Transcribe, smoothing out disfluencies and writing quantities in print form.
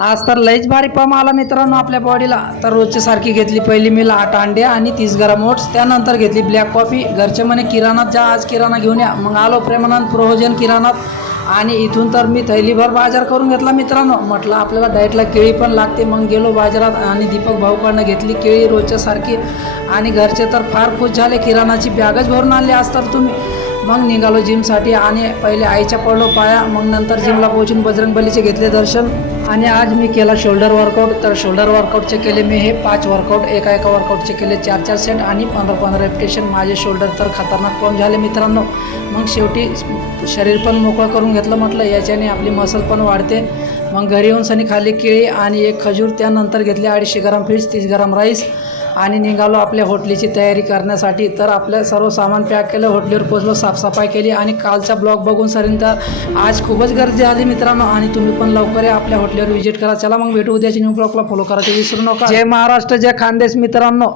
आज तर लईच भारी पम आला मित्रांनो आपल्या बॉडीला। तर रोजची सारखी घेतली पहिली मील 8 अंडे आणि 30 ग्राम ओट्स, त्यानंतर घेतली ब्लॅक कॉफी। घरचे म्हणे किराणात जा, आज किराणा घेऊन या। मग आलो प्रेमानंद प्रोव्हिजन किराणात आणि इथून तर मी थैलीभर बाजार करून घेतला मित्रांनो। म्हटलं आपल्याला डाएटला केळी पण लागते। मग गेलो बाजारात आणि दीपक भाऊकडनं घेतली केळी रोजच्या सारखी आणि घरचे तर फार खुश झाले। किराणाची बॅगच भरून आणली आज तर तुम्ही। मग निघालो जिमसाठी आणि पहिले आईच्या पडलो पाया, मग नंतर जिमला पोहोचून बजरंगबलीचे घेतले दर्शन आणि आज मी केला शोल्डर वर्कआउट। तर शोल्डर वर्कआउटचे केले मी हे 5 वर्कआउट, एका वर्कआउटचे केले 4 सेट आणि 15 रेपिटेशन। माझे शोल्डर तर खतरनाक कम झाले मित्रांनो। मग शेवटी शरीर पण मोकळं करून घेतलं, म्हटलं याच्याने आपली मसल पण वाढते। मग घरी येऊन सनी खाली केळी आणि एक खजूर, त्यानंतर घेतले 250 ग्राम फिश, 30 ग्राम राईस आणि निघालो आपल्या होटलीची तयारी करण्यासाठी। तर आपलं सर्व सामान पॅक केलं, होटलीवर पोहोचलो, साफसफाई केली आणि कालचा ब्लॉग बघून सरीन तर आज खूपच गर्दी आली मित्रांनो। आणि तुम्ही पण लवकर या आपल्या होटलीवर व्हिजिट करा। चला मग भेटू उद्याच्या न्यू ब्लॉगला, फॉलो करायचं विसरू नका। जय महाराष्ट्र, जय खानदेश मित्रांनो।